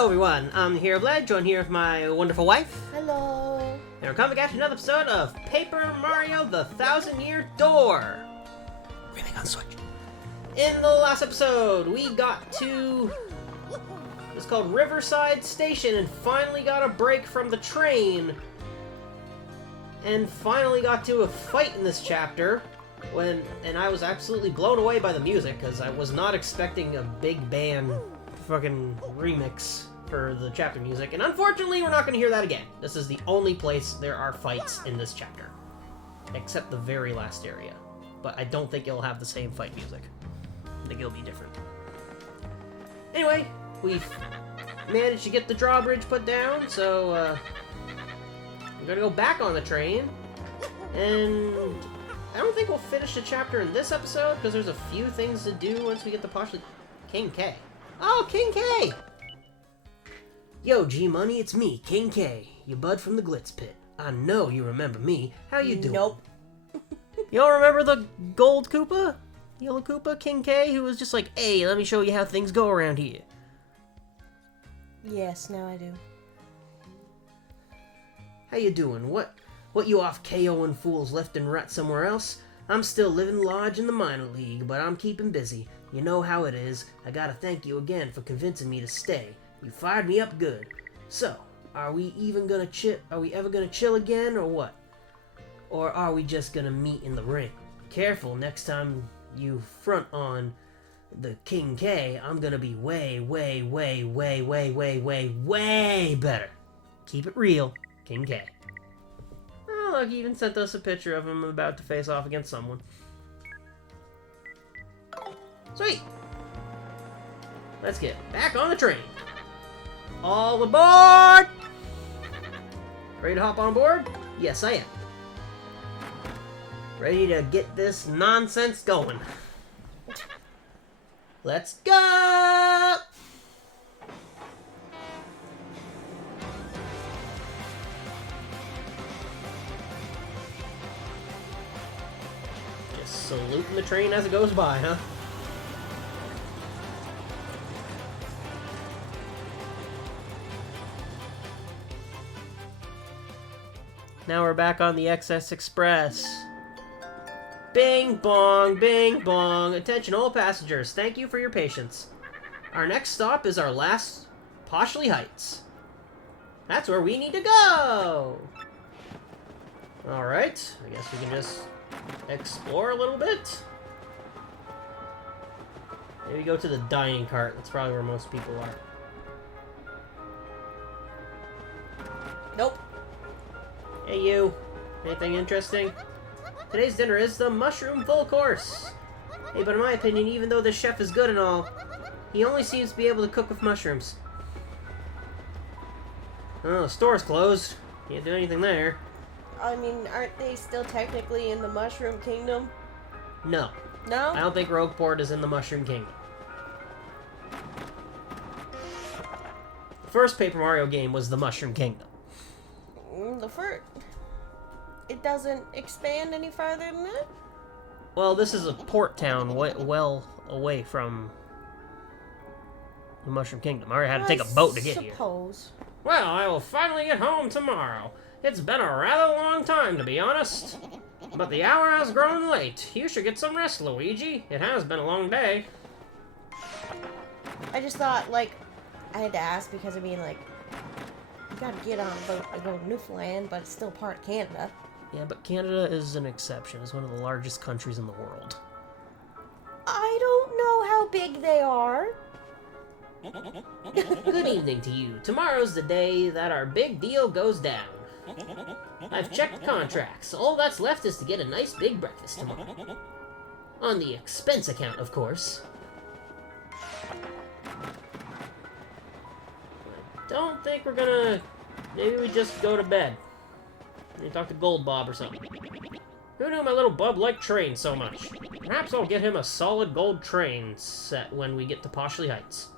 Hello everyone, I'm Herooflead, joined here with my wonderful wife. Hello. And we're coming at another episode of Paper Mario the Thousand-Year Door. Remake on Switch. In the last episode, we got to... It's called Riverside Station and finally got a break from the train. And finally got to a fight in this chapter. And I was absolutely blown away by the music, because I was not expecting a big band fucking remix for the chapter music, and unfortunately we're not going to hear that again. This is the only place there are fights in this chapter, except the very last area, but I don't think it'll have the same fight music. I think it'll be different. Anyway, we've managed to get the drawbridge put down, so I'm going to go back on the train, and I don't think we'll finish the chapter in this episode, because there's a few things to do once we get the partially... King K. Oh, King K! Yo, G-Money, it's me, King K, your bud from the Glitz Pit. I know you remember me. How you doing? Nope. You don't remember the Gold Koopa? Yellow Koopa, King K, who was just like, hey, let me show you how things go around here. Yes, now I do. How you doing? What you off KOing fools left and right somewhere else? I'm still living large in the minor league, but I'm keeping busy. You know how it is. I gotta thank you again for convincing me to stay. You fired me up good. So, are we ever gonna chill again, or what? Or are we just gonna meet in the ring? Careful, next time you front on the King K, I'm gonna be way better. Keep it real, King K. Oh, look, he even sent us a picture of him about to face off against someone. Sweet! Let's get back on the train. All aboard! Ready to hop on board? Yes, I am. Ready to get this nonsense going. Let's go! Just saluting the train as it goes by, huh? Now we're back on the XS Express. Bing bong, bing bong. Attention all passengers, thank you for your patience. Our next stop is our last Poshley Heights. That's where we need to go! Alright, I guess we can just explore a little bit. Maybe go to the dining cart, that's probably where most people are. Nope. Hey you, anything interesting? Today's dinner is the mushroom full course. Hey, but in my opinion, even though the chef is good and all, he only seems to be able to cook with mushrooms. Oh, the store's closed. Can't do anything there. I mean, aren't they still technically in the Mushroom Kingdom? No. No? I don't think Rogueport is in the Mushroom Kingdom. The first Paper Mario game was the Mushroom Kingdom. It doesn't expand any farther than that? Well, this is a port town well away from the Mushroom Kingdom. I already had to take a boat to get here. Suppose. Well, I will finally get home tomorrow. It's been a rather long time, to be honest. But the hour has grown late. You should get some rest, Luigi. It has been a long day. I just thought, like, I had to ask because, I mean, like, you gotta get on a boat to go to Newfoundland, but it's still part of Canada. Yeah, but Canada is an exception. It's one of the largest countries in the world. I don't know how big they are. Good evening to you. Tomorrow's the day that our big deal goes down. I've checked contracts. All that's left is to get a nice big breakfast tomorrow. On the expense account, of course. I don't think we're gonna... Maybe we just go to bed. Maybe talk to Gold Bob or something. Who knew my little bub liked trains so much? Perhaps I'll get him a solid gold train set when we get to Poshley Heights.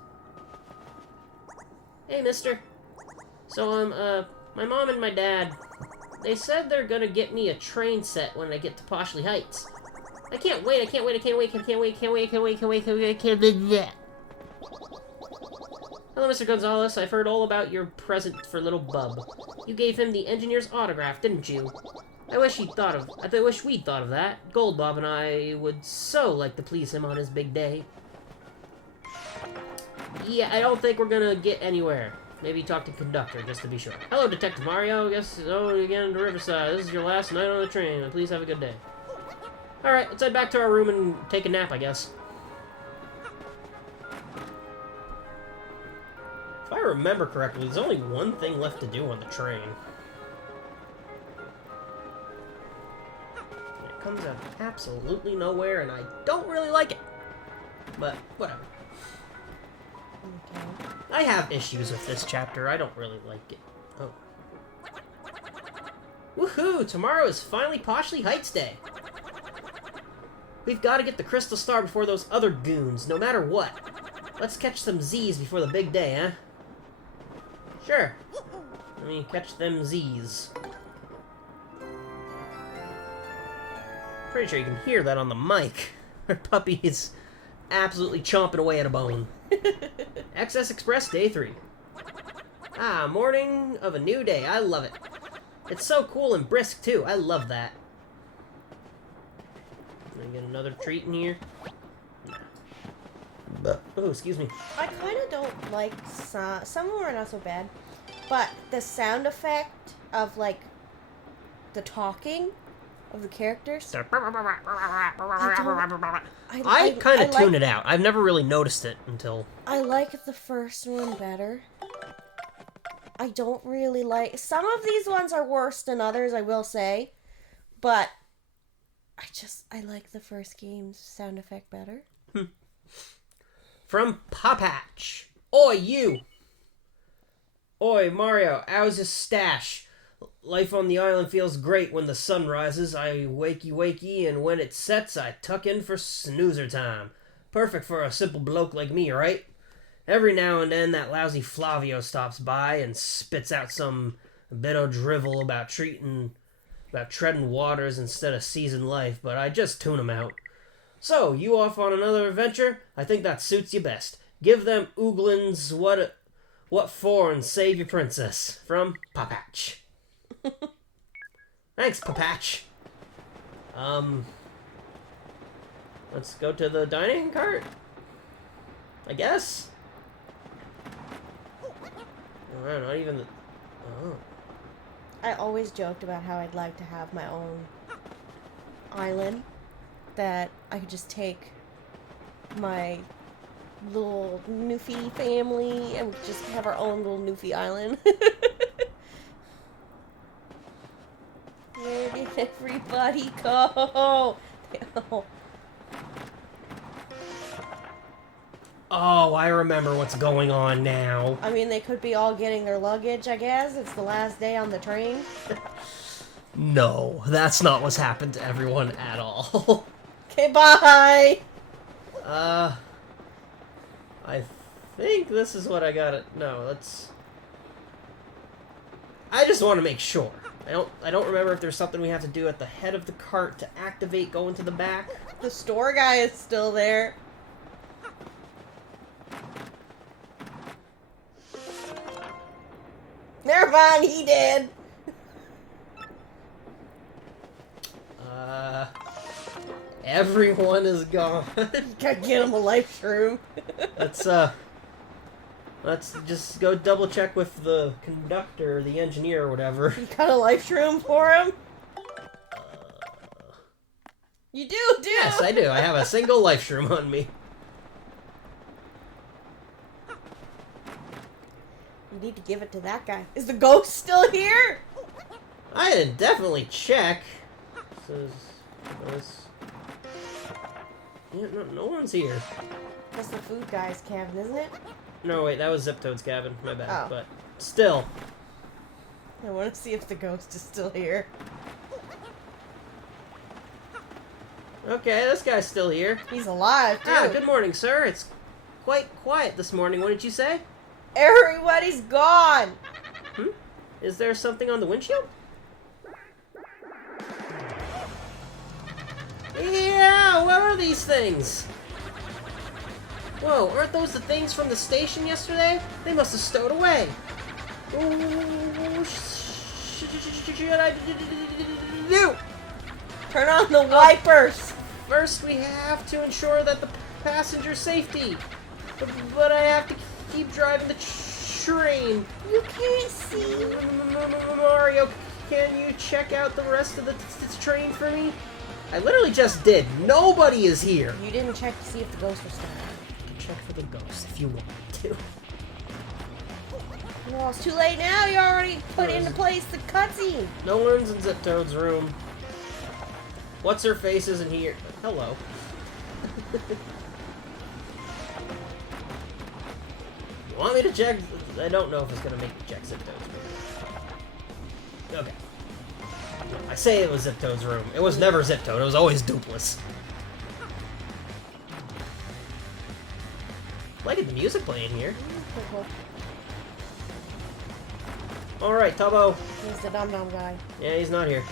Hey, mister. So, my mom and my dad, they said they're gonna get me a train set when I get to Poshley Heights. I can't wait, I can't wait, I can't wait, I can't wait, can't wait, can't wait, can't wait, can't wait, can't wait, can't wait. Hello, Mr. Gonzalez. I've heard all about your present for little Bub. You gave him the engineer's autograph, didn't you? I wish we'd thought of that. Gold Bob and I would so like to please him on his big day. Yeah, I don't think we're gonna get anywhere. Maybe talk to conductor, just to be sure. Hello, Detective Mario. Guess again to Riverside. This is your last night on the train. Please have a good day. Alright, let's head back to our room and take a nap, I guess. If I remember correctly, there's only one thing left to do on the train. And it comes out of absolutely nowhere, and I don't really like it. But, whatever. Okay. I have issues with this chapter. I don't really like it. Oh. Woohoo! Tomorrow is finally Poshley Heights Day. We've got to get the Crystal Star before those other goons, no matter what. Let's catch some Z's before the big day, huh? Sure. Let me catch them Z's. Pretty sure you can hear that on the mic. Our puppy is absolutely chomping away at a bone. XS Express Day 3. Ah, morning of a new day. I love it. It's so cool and brisk, too. I love that. Can I get another treat in here? No. Oh, excuse me. I kind of don't like some of them are not so bad, but the sound effect of like the talking of the characters. I kind of tune it out. I've never really noticed it until... I like the first one better. I don't really like... Some of these ones are worse than others, I will say. But I like the first game's sound effect better. From Popatch. Oi, you! Oi, Mario, how's your stash? Life on the island feels great when the sun rises. I wakey, and when it sets, I tuck in for snoozer time. Perfect for a simple bloke like me, right? Every now and then, that lousy Flavio stops by and spits out some bit of drivel about treading waters instead of seasoned life, but I just tune him out. So, you off on another adventure? I think that suits you best. Give them ooglins what for and save your princess. From Popatch. Thanks, Popatch. Let's go to the dining cart, I guess. Oh, not even the... Oh. I always joked about how I'd like to have my own island that I could just take my little Newfie family and we could just have our own little Newfie island. Where did everybody go? Oh, I remember what's going on now. I mean, they could be all getting their luggage, I guess. It's the last day on the train. No, that's not what's happened to everyone at all. Okay, bye! I think this is what I got it. No, let's... I just want to make sure. I don't remember if there's something we have to do at the head of the cart to activate going to the back. The store guy is still there. Never mind, he did. Everyone is gone. Gotta get him a life shroom. Let's just go double check with the conductor, or the engineer, or whatever. You got a life shroom for him? You do? Yes, I do. I have a single life shroom on me. You need to give it to that guy. Is the ghost still here? I didn't definitely check. Yeah, no one's here. That's the food guy's cabin, isn't it? No, wait, that was Zip Toad's cabin. My bad. Oh. But still. I want to see if the ghost is still here. Okay, this guy's still here. He's alive, too. Ah, good morning, sir. It's quite quiet this morning. What did you say? Everybody's gone! Is there something on the windshield? Yeah, what are these things? Whoa, aren't those the things from the station yesterday? They must have stowed away. Oh, should I do? Turn on the wipers! First, we have to ensure that the passenger safety. But I have to keep driving the train. You can't see. Mario, can you check out the rest of the train for me? I literally just did. Nobody is here. You didn't check to see if the ghost was still there. You can check for the ghost if you want to. Well, it's too late now. You already put into place the cutscene. No one's in Zip Toad's room. What's her face isn't here. Hello. You want me to check? I don't know if it's gonna make me check Zip Toad's room. Okay. I say it was Zip Toad's room. It was never Zip Toad. It was always Dupless. Liking the music playing here. Alright, Tubbo. He's the dum-dum guy. Yeah, he's not here.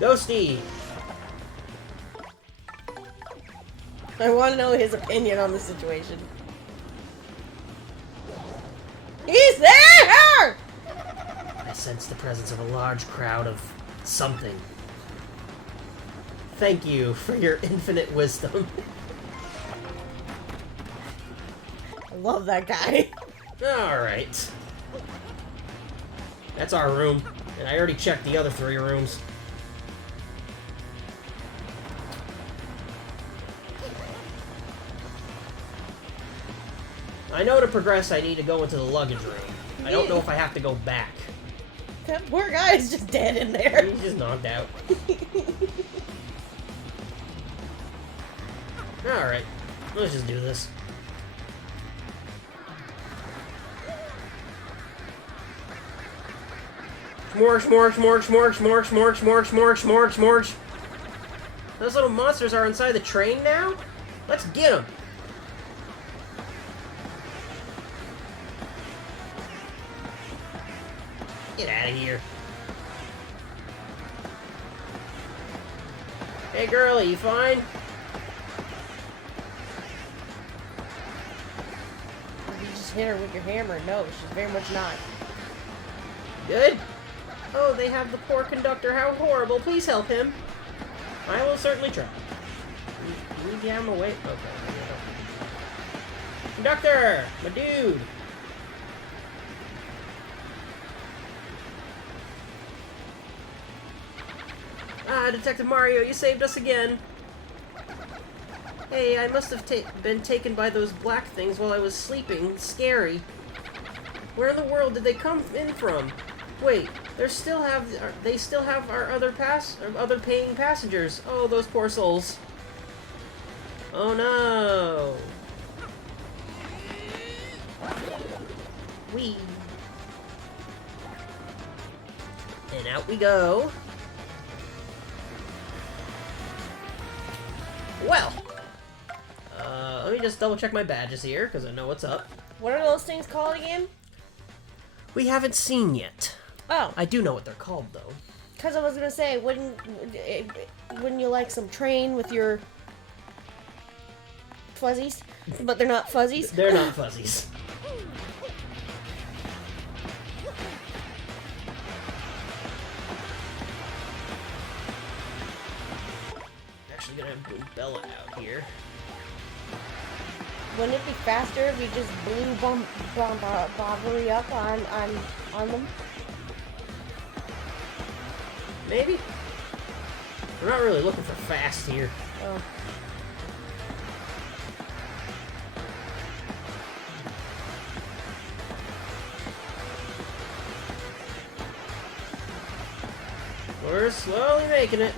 Ghosty! I want to know his opinion on the situation. He's there! I sense the presence of a large crowd of something. Thank you for your infinite wisdom. I love that guy. Alright. That's our room. And I already checked the other 3 rooms. I know to progress I need to go into the luggage room. I don't know if I have to go back. That poor guy is just dead in there. He's just knocked out. Alright. Let's just do this. Smorg, smorg, smorg, smorg, smorg, smorg, smorg, smorg, smorg, smorg. Those little monsters are inside the train now? Let's get them. Get out of here. Hey girlie, you fine? You just hit her with your hammer. No, she's very much not. Good? Oh, they have the poor conductor. How horrible. Please help him. I will certainly try. You need to have him away? Okay. Conductor! My dude! Ah, Detective Mario, you saved us again. Hey, I must have been taken by those black things while I was sleeping. Scary. Where in the world did they come in from? Wait, they still have our other paying passengers. Oh, those poor souls. Oh no. Whee. And out we go. Well, let me just double check my badges here, because I know what's up. What are those things called again? We haven't seen yet. Oh. I do know what they're called, though. Because I was going to say, wouldn't you like some train with your fuzzies? But they're not fuzzies? They're not fuzzies. Actually gonna have Blue Bella out here. Wouldn't it be faster if you just blew Bobbly up on them? Maybe? We're not really looking for fast here. Oh. We're slowly making it.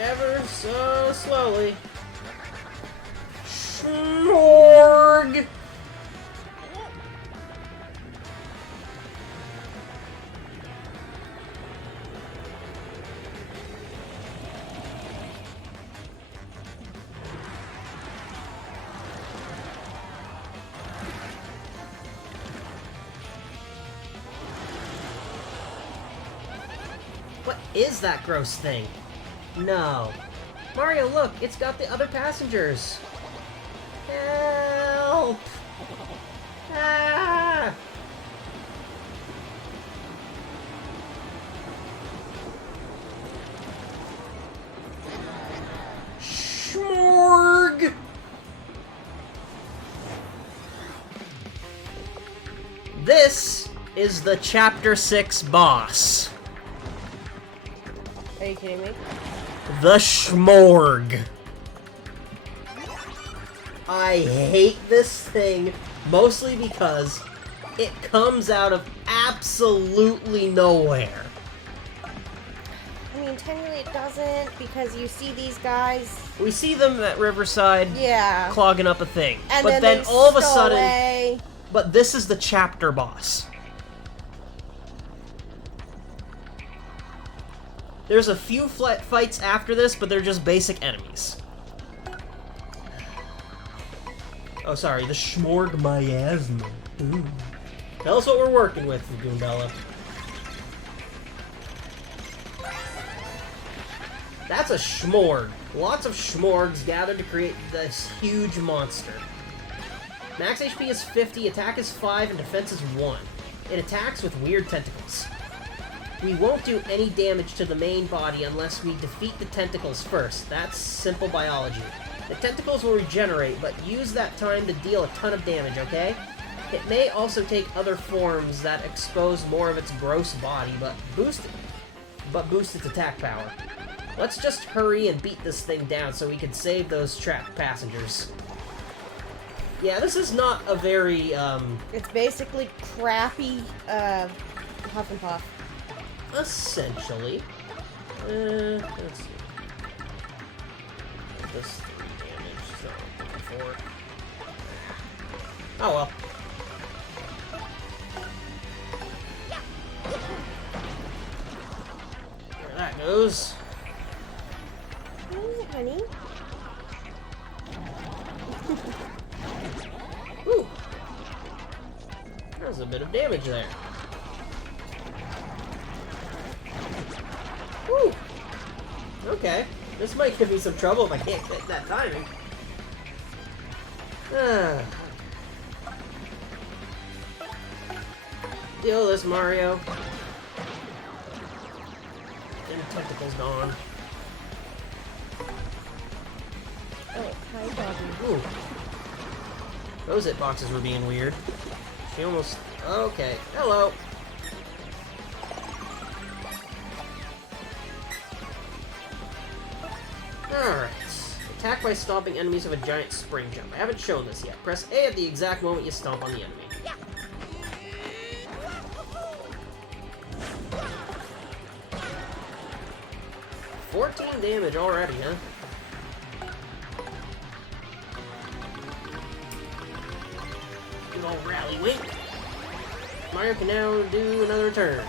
Ever so slowly. Schmorg! What is that gross thing? No. Mario, look! It's got the other passengers! Help! Ah! Schmorg! This is the Chapter 6 boss. Are you kidding me? The Schmorg. I hate this thing mostly because it comes out of absolutely nowhere. I mean, technically it doesn't, because you see these guys. We see them at Riverside Yeah. clogging up a thing. And but then then all of a stow sudden... away. But this is the chapter boss. There's a few fights after this, but they're just basic enemies. Oh, sorry, the Schmorg miasma. Ooh. Tell us what we're working with, Goombella. That's a Schmorg. Lots of Schmorgs gathered to create this huge monster. Max HP is 50, attack is 5, and defense is 1. It attacks with weird tentacles. We won't do any damage to the main body unless we defeat the tentacles first. That's simple biology. The tentacles will regenerate, but use that time to deal a ton of damage, okay? It may also take other forms that expose more of its gross body, but boost its attack power. Let's just hurry and beat this thing down so we can save those trapped passengers. Yeah, this is not a very, It's basically crappy, Huff and Puff. essentially. Let's see. This 3 damage, so 4. Oh well. There that goes. Hey, honey. Ooh. There's a bit of damage there. Woo! Okay. This might give me some trouble if I can't get that timing. Deal with this, Mario. And tentacles gone. Oh, hi, doggy. Ooh. Those hitboxes were being weird. She almost... Okay. Hello. Alright. Attack by stomping enemies with a giant spring jump. I haven't shown this yet. Press A at the exact moment you stomp on the enemy. 14 damage already, huh? Good old rally wink. Mario can now do another turn.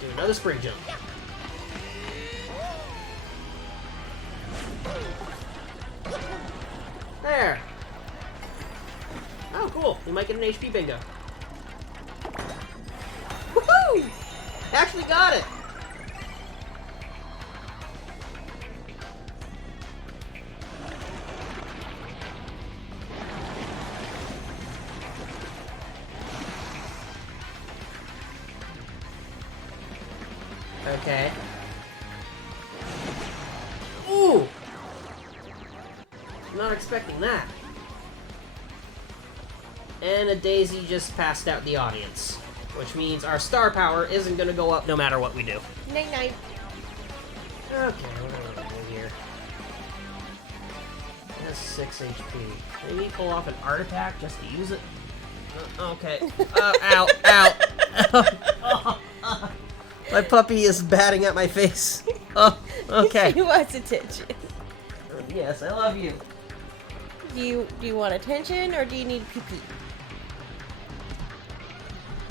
Do another spring jump. There. Oh, cool. We might get an HP bingo. Woohoo! Actually got it. Okay. Ooh! Not expecting that. And a daisy just passed out the audience. Which means our star power isn't going to go up no matter what we do. Night-night. Okay, what are we going to do here? That's 6 HP. Maybe pull off an art attack just to use it? Okay. Ow, ow. My puppy is batting at my face. Oh, okay. He wants attention. Yes, I love you. Do you want attention, or do you need pee-pee?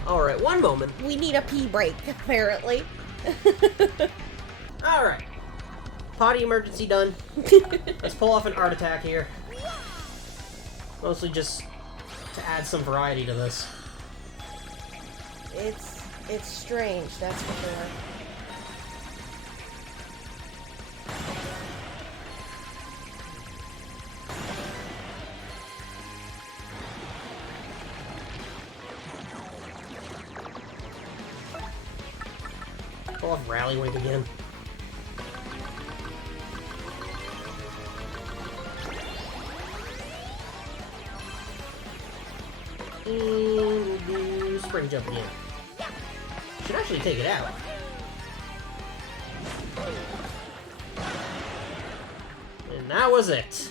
Alright, one moment. We need a pee break, apparently. Alright. Potty emergency done. Let's pull off an art attack here. Mostly just to add some variety to this. It's strange, that's for sure. show off Rallywig again. And we'll do spring jump again. Should actually take it out. And that was it.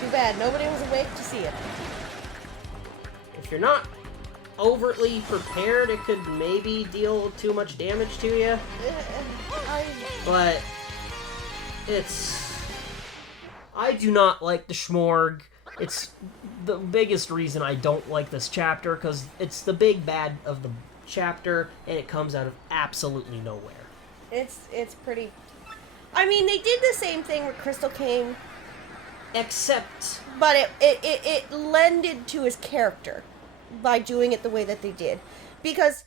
Too bad nobody was awake to see it. If you're not overtly prepared, it could maybe deal too much damage to you. But I do not like the Schmorg. It's the biggest reason I don't like this chapter, because it's the big bad of the chapter, and it comes out of absolutely nowhere. It's pretty... I mean, they did the same thing with Crystal King. Except... But it lended to his character by doing it the way that they did. Because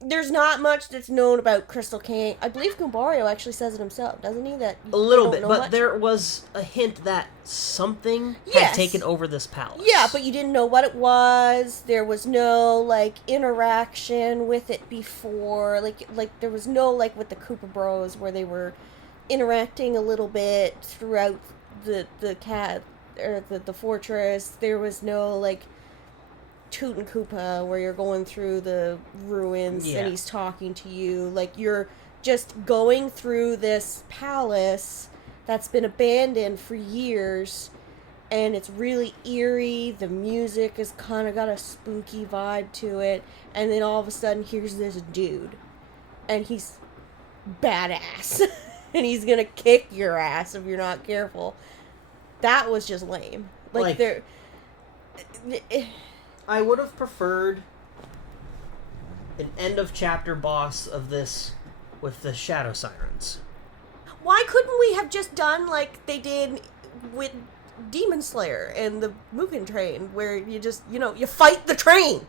there's not much that's known about Crystal King. I believe Gumbario actually says it himself, doesn't he? That a little bit, but there was a hint that something had taken over this palace. Yeah, but you didn't know what it was. There was no, like, interaction with it before. Like there was no, like, with the Koopa Bros where they were interacting a little bit throughout the cat, or the fortress. There was no, like, Toot and Koopa where you're going through the ruins and he's talking to you. Like, you're just going through this palace that's been abandoned for years, and it's really eerie. The music has kind of got a spooky vibe to it, and then all of a sudden here's this dude, and he's badass and he's gonna kick your ass if you're not careful. That was just lame. Like there I would have preferred an end of chapter boss of this with the Shadow Sirens. Why couldn't we have just done like they did with Demon Slayer and the Mugen train, where you just, you fight the train?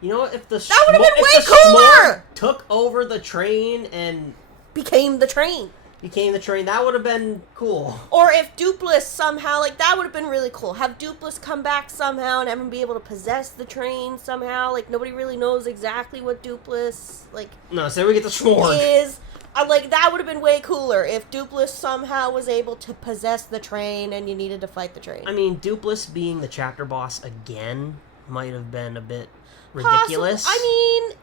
You know what? If the that would have been way cooler. Took over the train and became the train. That would have been cool. Or if Dupless somehow, like, that would have been really cool. Have Dupless come back somehow and have him be able to possess the train somehow. Like, nobody really knows exactly what Dupless, like... No, so we get the Schmorg. ...is. Like, that would have been way cooler if Dupless somehow was able to possess the train and you needed to fight the train. I mean, Dupless being the chapter boss again might have been a bit ridiculous. I mean,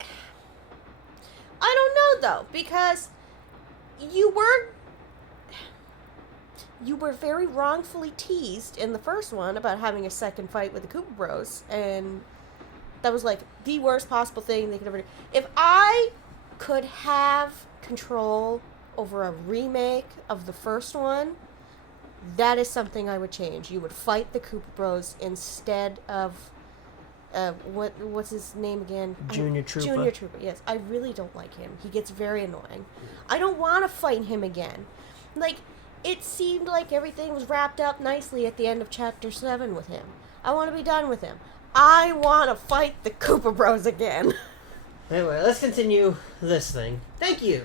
I don't know, though, because... You were very wrongfully teased in the first one about having a second fight with the Koopa Bros, and that was like the worst possible thing they could ever do. If I could have control over a remake of the first one, that is something I would change. You would fight the Koopa Bros instead of what's his name again? Junior Troopa. Junior Troopa, yes. I really don't like him. He gets very annoying. I don't want to fight him again. Like, it seemed like everything was wrapped up nicely at the end of Chapter 7 with him. I want to be done with him. I want to fight the Koopa Bros again. Anyway, let's continue this thing. Thank you.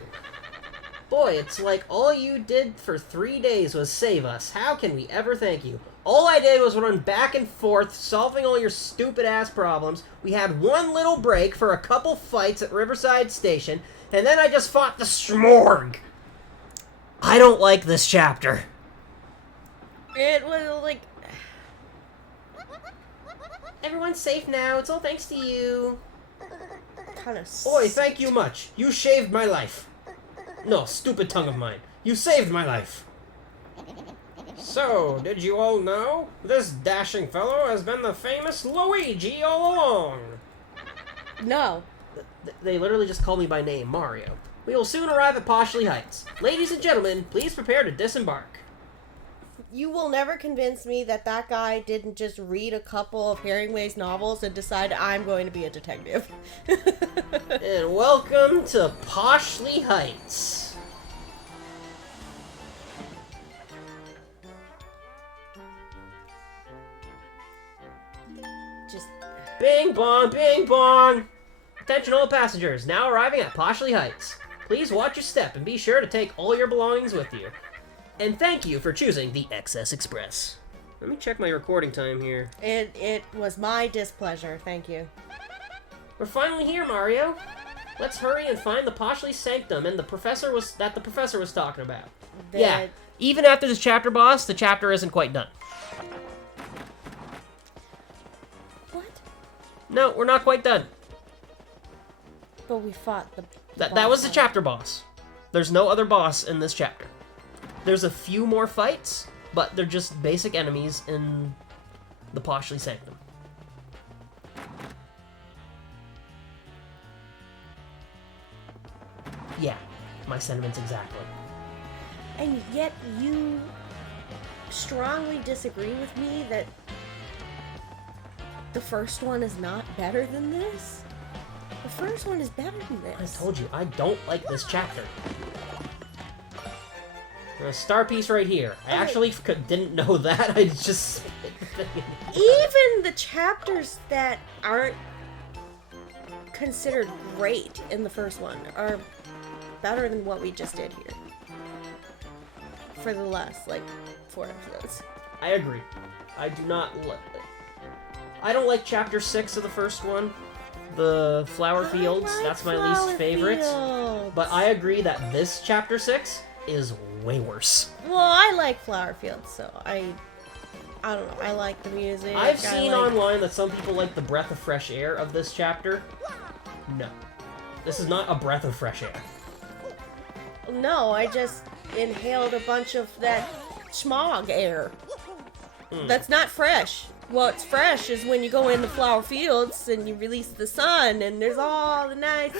Boy, it's like all you did for 3 days was save us. How can we ever thank you? All I did was run back and forth, solving all your stupid-ass problems. We had one little break for a couple fights at Riverside Station, and then I just fought the Schmorg. I don't like this chapter. It was like... Everyone's safe now. It's all thanks to you. Kind of... Boy, thank you much. You saved my life. No, stupid tongue of mine. You saved my life. So, did you all know? This dashing fellow has been the famous Luigi all along. No. They literally just call me by name, Mario. We will soon arrive at Poshley Heights. Ladies and gentlemen, please prepare to disembark. You will never convince me that that guy didn't just read a couple of Herringway's novels and decide I'm going to be a detective. And welcome to Poshley Heights. Bing bong, bing bong! Attention all passengers, now arriving at Poshley Heights. Please watch your step and be sure to take all your belongings with you. And thank you for choosing the XS Express. Let me check my recording time here. It was my displeasure, thank you. We're finally here, Mario. Let's hurry and find the Poshly Sanctum and the professor was talking about. Yeah, even after this chapter boss, the chapter isn't quite done. What? No, we're not quite done. But we fought the That was the chapter boss. There's no other boss in this chapter. There's a few more fights, but they're just basic enemies in the Poshly Sanctum. Yeah, my sentiments exactly. And yet you strongly disagree with me that the first one is not better than this? The first one is better than this. I told you, I don't like this chapter. There's a star piece right here. I actually didn't know that. I just... Even the chapters that aren't considered great in the first one are better than what we just did here. For the last, 4 episodes. I agree. I do not like... I don't like chapter 6 of the first one. The flower fields, that's my least favorite. But I agree that this chapter 6 is way worse. Well, I like flower fields, so I don't know. I like the music. I've seen online that some people like the breath of fresh air of this chapter. No. This is not a breath of fresh air. No, I just inhaled a bunch of that smog air. That's not fresh. What's fresh is when you go in the flower fields and you release the sun and there's all the nice,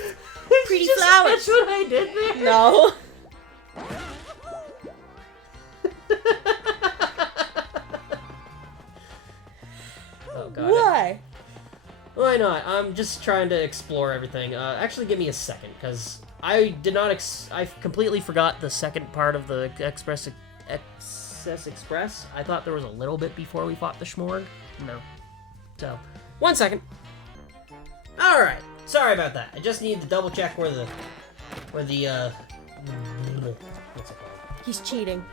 pretty flowers. That's what I did there? No. Oh, God. Why? Why not? I'm just trying to explore everything. Actually, give me a second, because I did not I completely forgot the second part of the Excess Express. I thought there was a little bit before we fought the Schmorg. No. So, 1 second. Alright. Sorry about that. I just needed to double check where the what's it called? He's cheating.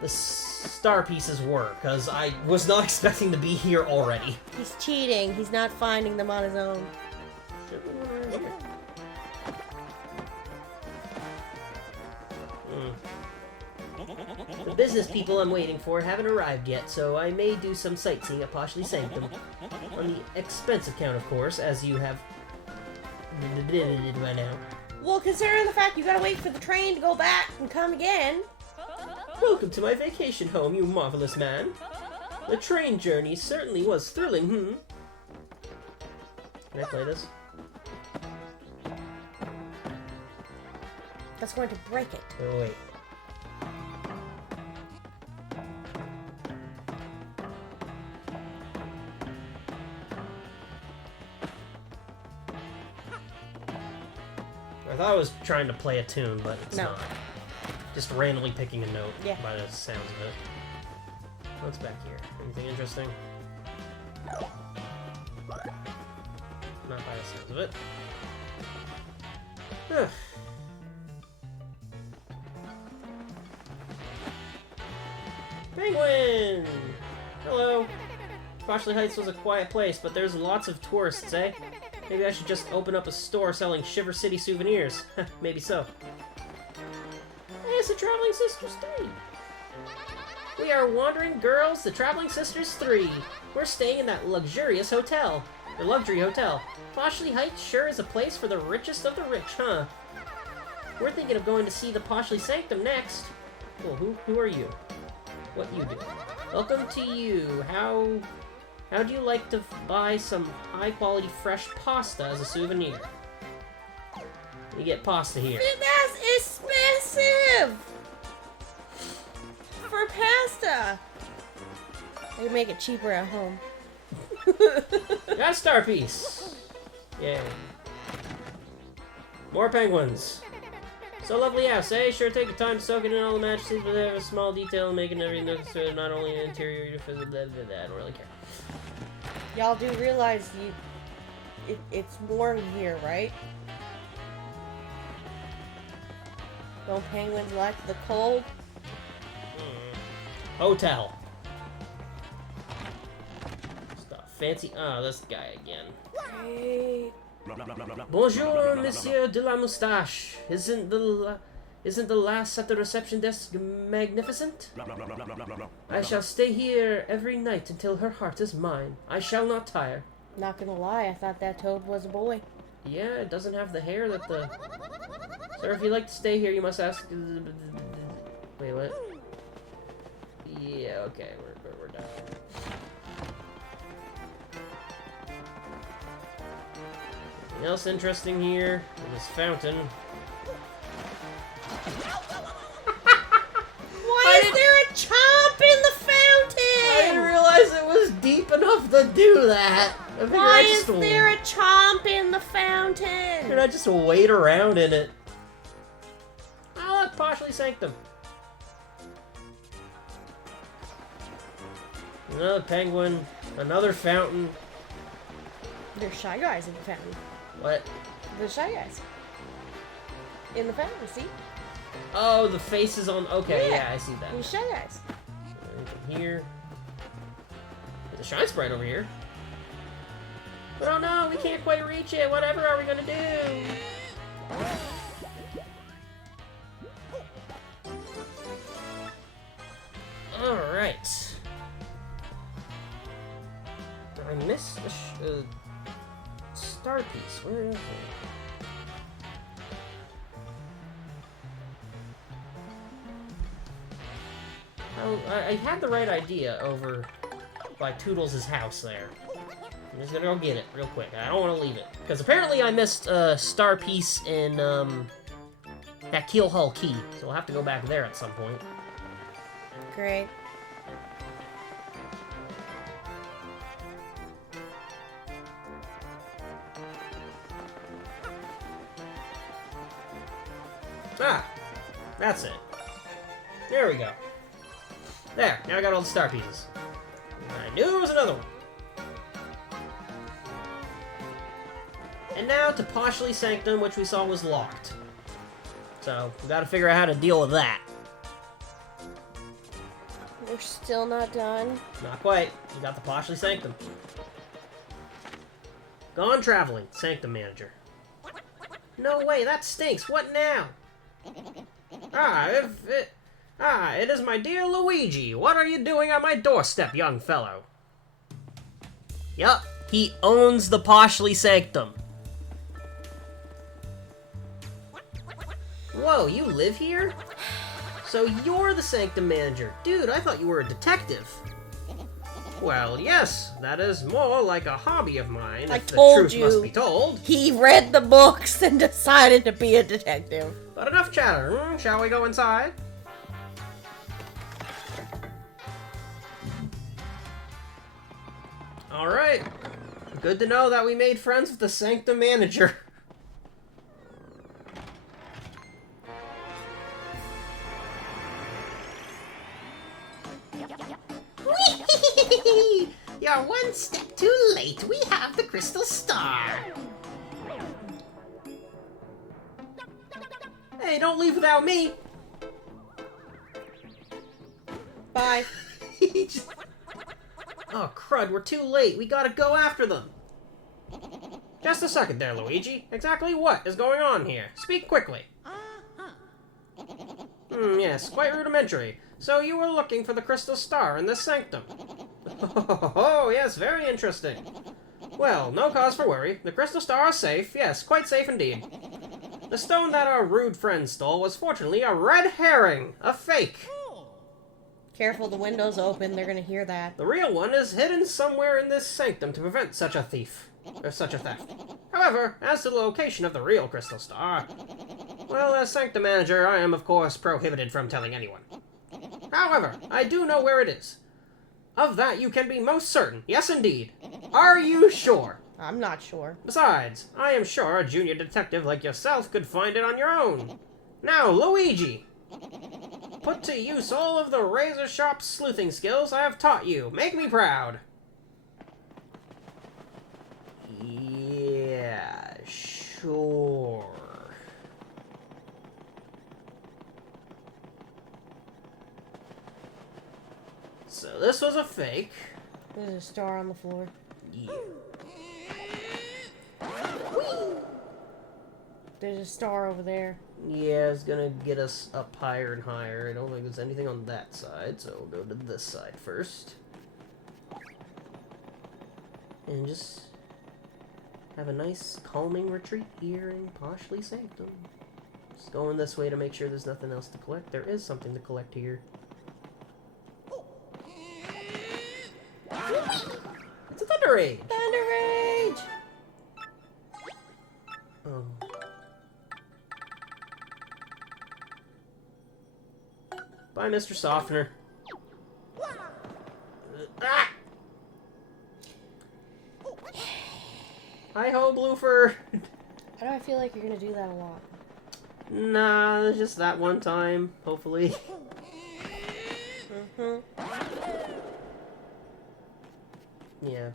The star pieces were, because I was not expecting to be here already. He's cheating. He's not finding them on his own. The business people I'm waiting for haven't arrived yet, so I may do some sightseeing at Poshly Sanctum. On the expense account, of course, as you have by now. Well, considering the fact you gotta wait for the train to go back and come again. Welcome to my vacation home, you marvelous man. The train journey certainly was thrilling, Can I play this? That's going to break it. Oh, wait. I thought I was trying to play a tune, but it's not. Just randomly picking a note by the sounds of it. What's back here? Anything interesting? Not by the sounds of it. Ugh. Penguin! Hello! Poshly Heights was a quiet place, but there's lots of tourists, eh? Maybe I should just open up a store selling Shiver City souvenirs. Maybe so. Hey, it's the Traveling Sisters 3! We are Wandering Girls, the Traveling Sisters 3. We're staying in that luxurious hotel. The luxury hotel. Poshly Heights sure is a place for the richest of the rich, huh? We're thinking of going to see the Poshly Sanctum next. Well, who are you? What you do? Welcome to you. How'd you like to buy some high-quality fresh pasta as a souvenir? You get pasta here. That's expensive! For pasta! They make it cheaper at home. Got a star piece! Yay. More penguins. So lovely house, eh? Sure take your time to soak it in all the mattresses, but they have a small detail making everything look so not only an interior, blah, blah, blah, blah. I don't really care. Y'all do realize it's warm here, right? Don't penguins like the cold? Hotel. Stuff. Fancy. Oh, this guy again. Hey, Bonjour, Monsieur de la Moustache. Isn't the lass at the reception desk magnificent? I shall stay here every night until her heart is mine. I shall not tire. Not gonna lie, I thought that toad was a boy. Yeah, it doesn't have the hair that the... Sir, if you'd like to stay here, you must ask... Wait, what? Yeah, okay, we're done. Anything else interesting here? This fountain. Why is there a chomp in the fountain? I didn't realize it was deep enough to do that. Why is there a chomp in the fountain? Could I just wait around in it? Oh, look, partially sanctum. Another penguin, another fountain. There's Shy Guys in the fountain. What? There's Shy Guys. In the fountain, see? Oh, the faces on... Okay, yeah, I see that. There's Shy Guys. Anything here? There's a shine sprite over here. But oh no, we can't quite reach it. Whatever are we gonna do? Alright. I missed the star piece. Where is it? Oh, I had the right idea over by Toodles' house there. I'm just gonna go get it real quick. I don't want to leave it. Because apparently I missed a star piece in that Keel Hull Key. So we'll have to go back there at some point. Great. Ah! That's it. There we go. There, now I got all the star pieces. I knew there was another one. And now to partially sanctum, which we saw was locked. So, we gotta figure out how to deal with that. We're still not done. Not quite. You got the partially sanctum. Gone traveling, sanctum manager. No way, that stinks. What now? It is my dear Luigi. What are you doing on my doorstep, young fellow? Yup, he owns the partially sanctum. Whoa, you live here? So you're the sanctum manager. Dude, I thought you were a detective. Well, yes, that is more like a hobby of mine, if the truth must be told. He read the books and decided to be a detective. But enough chatter. Shall we go inside? Alright. Good to know that we made friends with the sanctum manager. You're one step too late. We have the crystal star. Hey, don't leave without me. Bye. Oh, crud, we're too late. We gotta go after them. Just a second there, Luigi. Exactly what is going on here? Speak quickly. Yes, quite rudimentary. So you were looking for the crystal star in the sanctum. Oh, yes, very interesting. Well, no cause for worry. The crystal star is safe. Yes, quite safe indeed. The stone that our rude friend stole was fortunately a red herring. A fake. Careful, the window's open. They're gonna hear that. The real one is hidden somewhere in this sanctum to prevent such a thief. Or such a theft. However, as to the location of the real crystal star... Well, as sanctum manager, I am, of course, prohibited from telling anyone. However, I do know where it is. Of that you can be most certain. Yes, indeed. Are you sure? I'm not sure. Besides, I am sure a junior detective like yourself could find it on your own. Now, Luigi! Put to use all of the razor-sharp sleuthing skills I have taught you. Make me proud. Yeah, sure. So this was a fake. There's a star on the floor. Yeah. Whee! there's a star over there. Yeah, it's gonna get us up higher and higher. I don't think there's anything on that side, so we'll go to this side first. And just have a nice calming retreat here in Poshly Sanctum. Just going this way to make sure there's nothing else to collect. There is something to collect here. It's a Thunder Rage! Thunder Rage! Oh. Bye, Mr. Softener. Ah! Hi-ho, Bloofer! Why do I feel like you're gonna do that a lot? Nah, just that one time, hopefully. Yeah.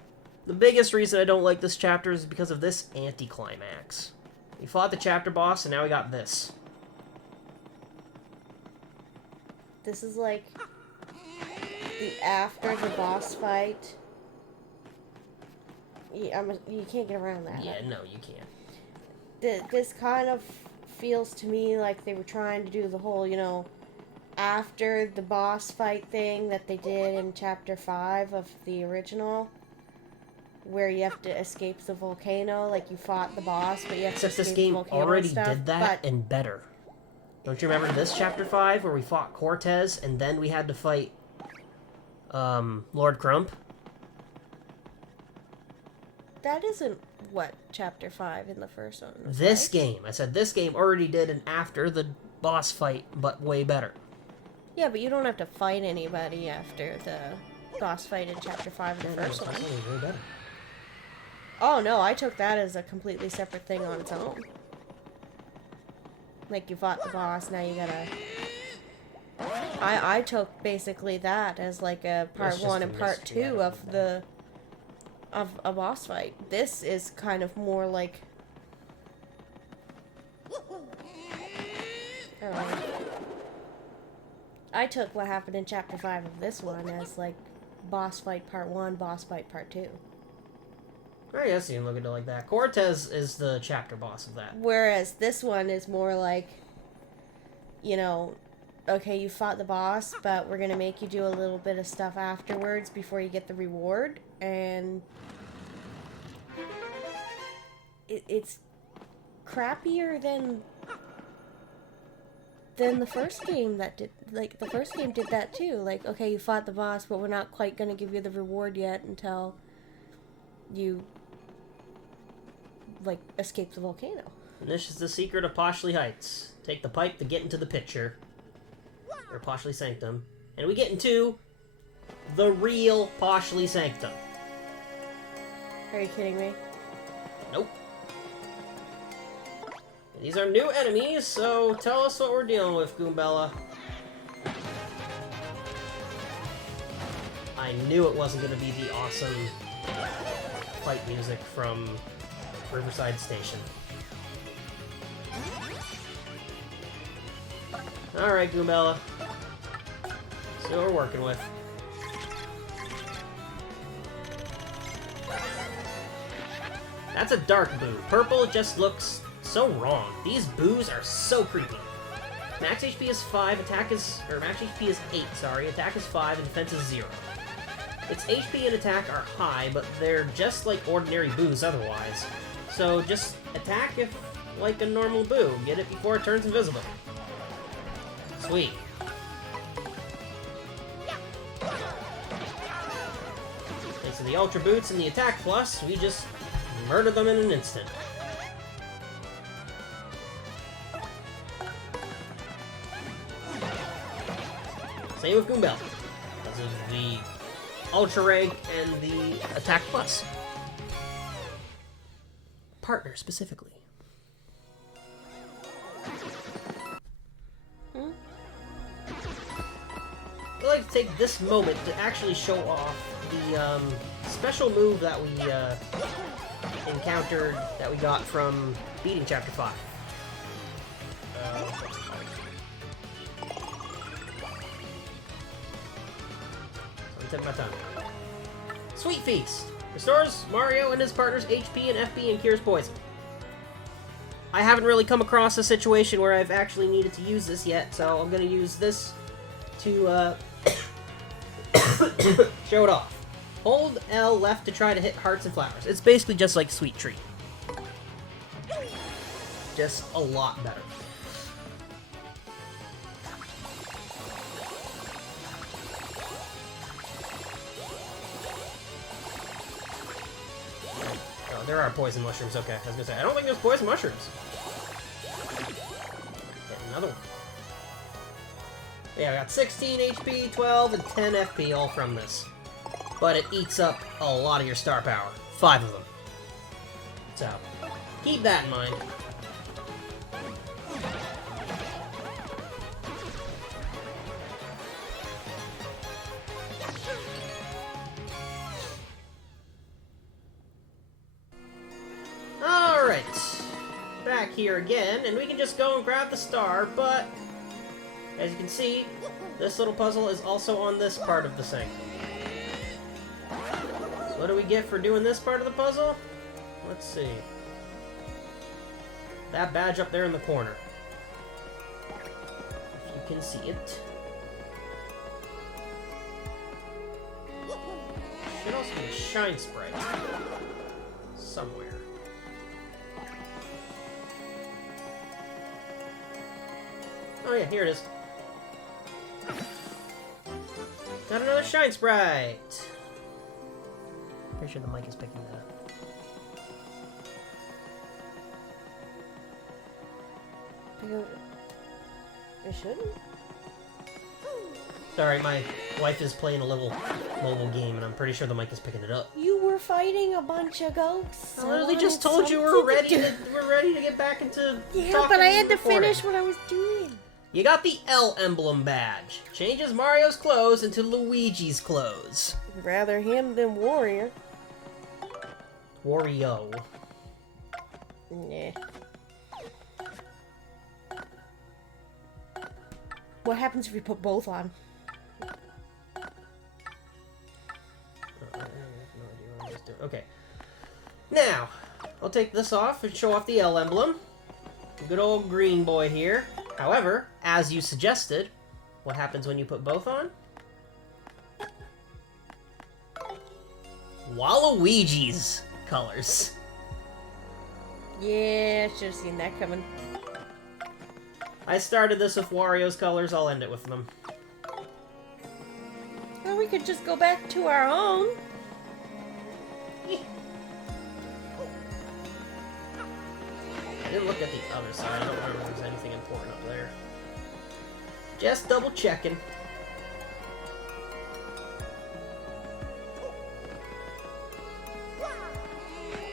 The biggest reason I don't like this chapter is because of this Anti-Climax. We fought the chapter boss, and now we got this. This is like the after the boss fight. You can't get around that. Yeah, no, you can't. This kind of feels to me like they were trying to do the whole, you know, after the boss fight thing that they did in Chapter 5 of the original, where you have to escape the volcano, like you fought the boss, but you have Except to this escape game the volcano already and stuff, did that, but and better. Don't you remember this Chapter 5, where we fought Cortez, and then we had to fight, Lord Crump? that isn't what Chapter 5 in the first one was, This right? game. I said this game already did an after the boss fight, but way better. Yeah, but you don't have to fight anybody after the boss fight in Chapter 5 in the first one. Way better. Oh, no, I took that as a completely separate thing on its own. Like, you fought the boss, now you gotta... I took basically that as like a part That's just 1 a and part mystery, 2 of the... of a boss fight. This is kind of more like... I took what happened in Chapter 5 of this one as like boss fight part 1, boss fight part 2. I guess you can look at it like that. Cortez is the chapter boss of that. Whereas this one is more like, you know, okay, you fought the boss, but we're gonna make you do a little bit of stuff afterwards before you get the reward, and it's crappier than the first game that did, like, the first game did that too. Like, okay, you fought the boss, but we're not quite gonna give you the reward yet until you, like, escape the volcano. And this is the secret of Poshly Heights. Take the pipe to get into the picture. Or Poshly Sanctum. And we get into the real Poshly Sanctum. Are you kidding me? Nope. These are new enemies, so tell us what we're dealing with, Goombella. I knew it wasn't going to be the awesome fight music from Riverside Station. Alright, Goombella. See what we're working with. That's a dark boo. Purple just looks so wrong. These boos are so creepy. Max HP is 5, max HP is 8, sorry. Attack is 5, and defense is 0. Its HP and attack are high, but they're just like ordinary boos otherwise. So just attack if like a normal boo. Get it before it turns invisible. Sweet. Thanks to the Ultra Boots and the Attack Plus, we just murder them in an instant. Same with Goombella, because of the Ultra Rank and the Attack Plus. Partner, specifically. I'd like to take this moment to actually show off the special move that we encountered, that we got from beating Chapter 5. Tip my tongue. Sweet Feast. Restores Mario and his partner's HP and FP and cures poison. I haven't really come across a situation where I've actually needed to use this yet, so I'm gonna use this to, show it off. Hold L left to try to hit hearts and flowers. It's basically just like Sweet Treat. Just a lot better. Oh, there are poison mushrooms. Okay, I was gonna say, I don't think there's poison mushrooms. Get another one. Yeah, I got 16 HP, 12, and 10 FP all from this. But it eats up a lot of your star power. 5 of them. So, keep that in mind. Alright. Back here again, and we can just go and grab the star, but as you can see, this little puzzle is also on this part of the thing. So what do we get for doing this part of the puzzle? Let's see. That badge up there in the corner. If you can see it. Should also be a shine sprite. Somewhere. Oh yeah, here it is. Got another shine sprite! Pretty sure the mic is picking that up. It shouldn't. Sorry, my wife is playing a little mobile game, and I'm pretty sure the mic is picking it up. You were fighting a bunch of ghosts. I literally just told you we're ready to get back into Yeah, but I had to finish what I was doing. You got the L emblem badge. Changes Mario's clothes into Luigi's clothes. Rather him than Warrior. Wario. Nah. What happens if you put both on? Okay. Now, I'll take this off and show off the L emblem. Good old green boy here. However, as you suggested, what happens when you put both on? Waluigi's colors. Yeah, should have seen that coming. I started this with Wario's colors, I'll end it with them. Or we could just go back to our own. I didn't look at the other side, I don't remember if there's anything important up there. Just double checking.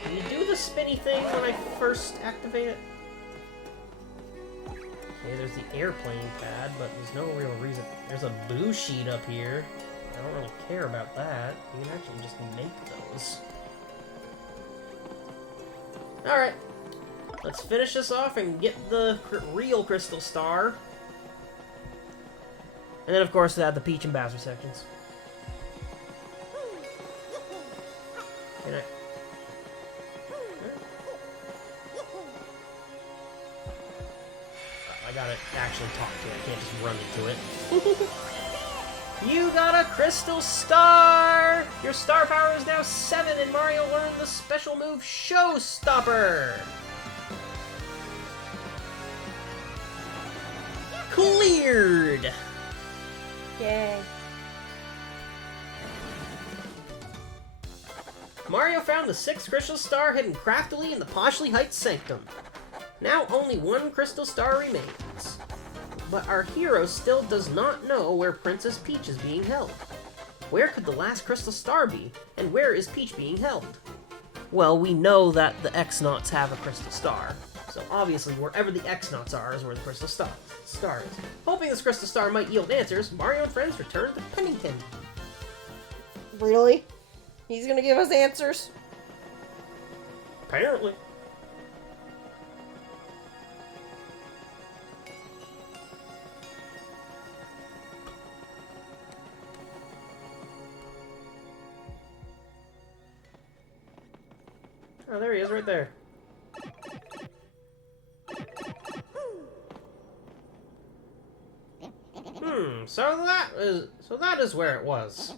Can you do the spinny thing when I first activate it? Okay, there's the airplane pad, but there's no real reason. There's a boo sheet up here. I don't really care about that. You can actually just make those. Alright. Let's finish this off and get the real crystal star. And then, of course, add the Peach and Bowser sections. Can I gotta actually talk to it. I can't just run into it. You got a crystal star! Your star power is now 7, and Mario learned the special move Showstopper! Cleared! Yay. Mario found the 6th crystal star hidden craftily in the Poshley Heights Sanctum. Now only 1 crystal star remains. But our hero still does not know where Princess Peach is being held. Where could the last crystal star be, and where is Peach being held? Well, we know that the X-Naughts have a crystal star. So obviously, wherever the X-Naughts are is where the crystal star is. Hoping this crystal star might yield answers, Mario and friends return to Pennington. Really? He's gonna give us answers? Apparently. Oh, there he is, right there. So that is where it was.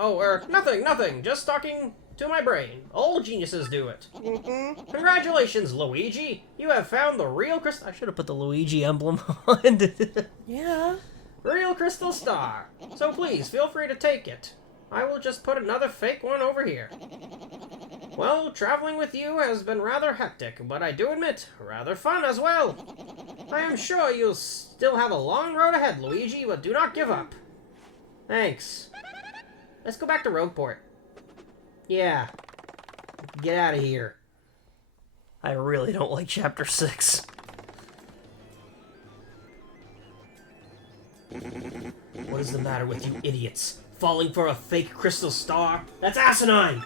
Oh, nothing. Just talking to my brain. All geniuses do it. Congratulations, Luigi. You have found the real crystal. I should have put the Luigi emblem on. Yeah. Real crystal star. So please, feel free to take it. I will just put another fake one over here. Well, traveling with you has been rather hectic, but I do admit, rather fun as well. I am sure you'll still have a long road ahead, Luigi, but do not give up. Thanks. Let's go back to Rogueport. Yeah. Get out of here. I really don't like Chapter 6. What is the matter with you idiots? Falling for a fake crystal star? That's asinine!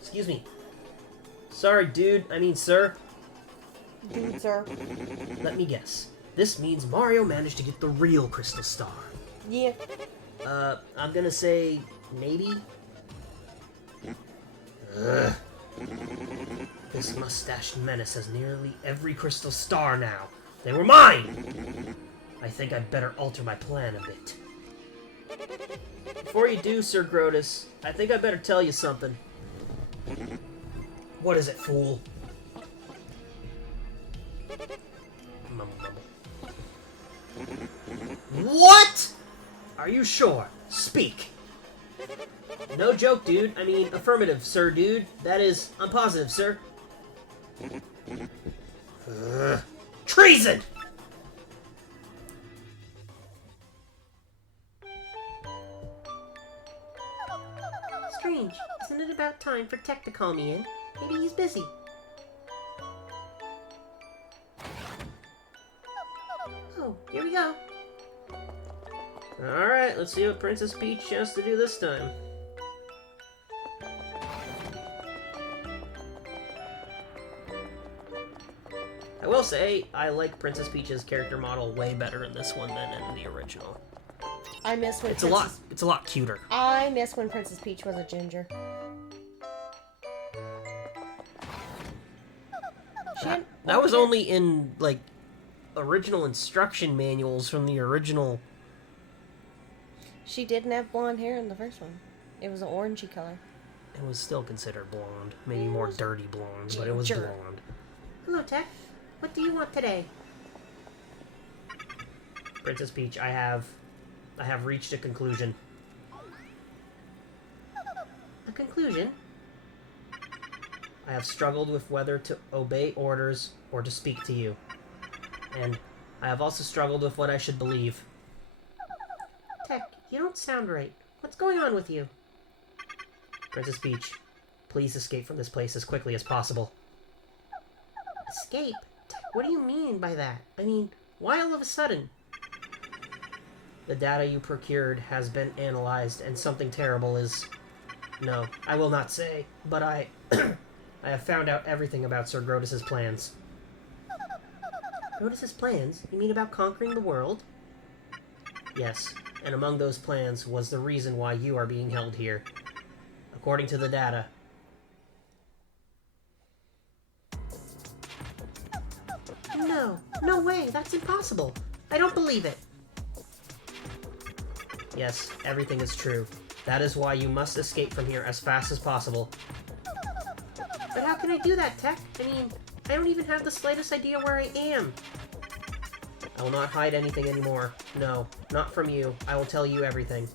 Excuse me. Sorry, dude. I mean, sir. Dude, sir. Let me guess. This means Mario managed to get the real crystal star. Yeah. I'm gonna say maybe? Ugh. This mustached menace has nearly every crystal star now. They were mine! I think I'd better alter my plan a bit. Before you do, Sir Grotus, I think I'd better tell you something. What is it, fool? Mumble, mumble. What?! Are you sure? Speak! No joke, dude. I mean, affirmative, sir, dude. That is, I'm positive, sir. Treason! Strange. Isn't it about time for Tech to call me in? Maybe he's busy. Oh, here we go. Alright, let's see what Princess Peach has to do this time. I will say, I like Princess Peach's character model way better in this one than in the original. I miss when It's a lot cuter. I miss when Princess Peach was a ginger. That was only in, like, original instruction manuals from the original. She didn't have blonde hair in the first one. It was an orangey color. It was still considered blonde. Maybe more dirty blonde, but it was blonde. Hello, Tech. What do you want today? Princess Peach, I have reached a conclusion. A conclusion? I have struggled with whether to obey orders or to speak to you. And I have also struggled with what I should believe. Tech, you don't sound right. What's going on with you? Princess Peach, please escape from this place as quickly as possible. Escape? What do you mean by that? I mean, why all of a sudden? The data you procured has been analyzed, and something terrible is... No, I will not say, but I have found out everything about Sir Grotus's plans. Grotus's plans? You mean about conquering the world? Yes, and among those plans was the reason why you are being held here. According to the data. No way, that's impossible. I don't believe it. Yes, everything is true. That is why you must escape from here as fast as possible. But how can I do that, Tech? I mean, I don't even have the slightest idea where I am. I will not hide anything anymore. No, not from you. I will tell you everything.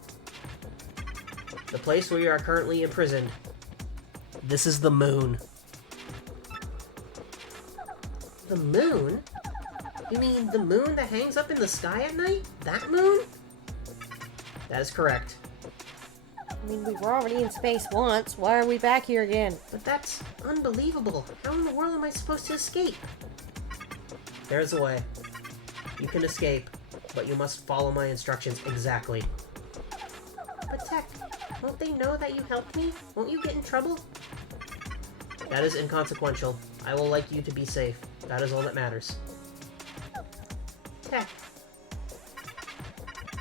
The place where you are currently imprisoned. This is the moon. The moon? You mean the moon that hangs up in the sky at night? That moon? That is correct. I mean, we were already in space once. Why are we back here again? But that's unbelievable. How in the world am I supposed to escape? There's a way. You can escape, but you must follow my instructions exactly. But Tech, won't they know that you helped me? Won't you get in trouble? That is inconsequential. I will like you to be safe. That is all that matters. Tech.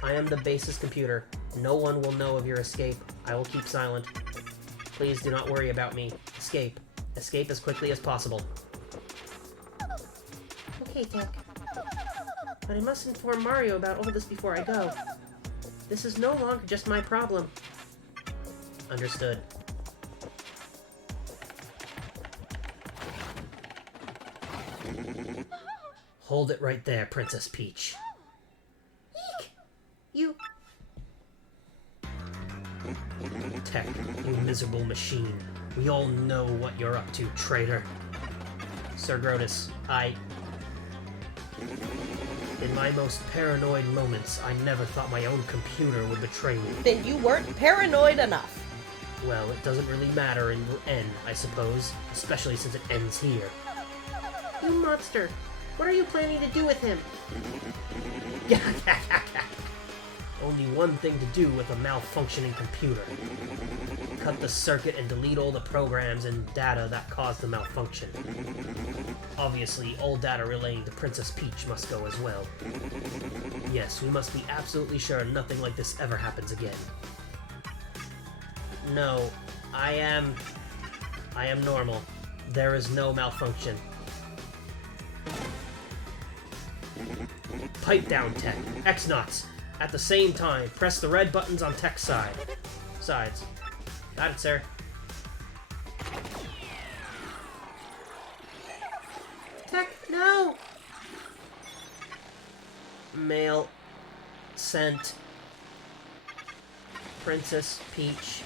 I am the base's computer. No one will know of your escape. I will keep silent. Please do not worry about me. Escape. Escape as quickly as possible. Okay, Tech. But I must inform Mario about all this before I go. This is no longer just my problem. Understood. Hold it right there, Princess Peach. Eek! You... Tech, you miserable machine. We all know what you're up to, traitor. Sir Grodus, in my most paranoid moments, I never thought my own computer would betray me. Then you weren't paranoid enough. Well, it doesn't really matter in the end, I suppose. Especially since it ends here. You monster! What are you planning to do with him? Only one thing to do with a malfunctioning computer. Cut the circuit and delete all the programs and data that caused the malfunction. Obviously, all data relating to Princess Peach must go as well. Yes, we must be absolutely sure nothing like this ever happens again. No, I am normal. There is no malfunction. Pipe down, Tech. X-Knots. At the same time, press the red buttons on Tech's sides. Got it, sir. Tech, no! Mail. Sent. Princess Peach.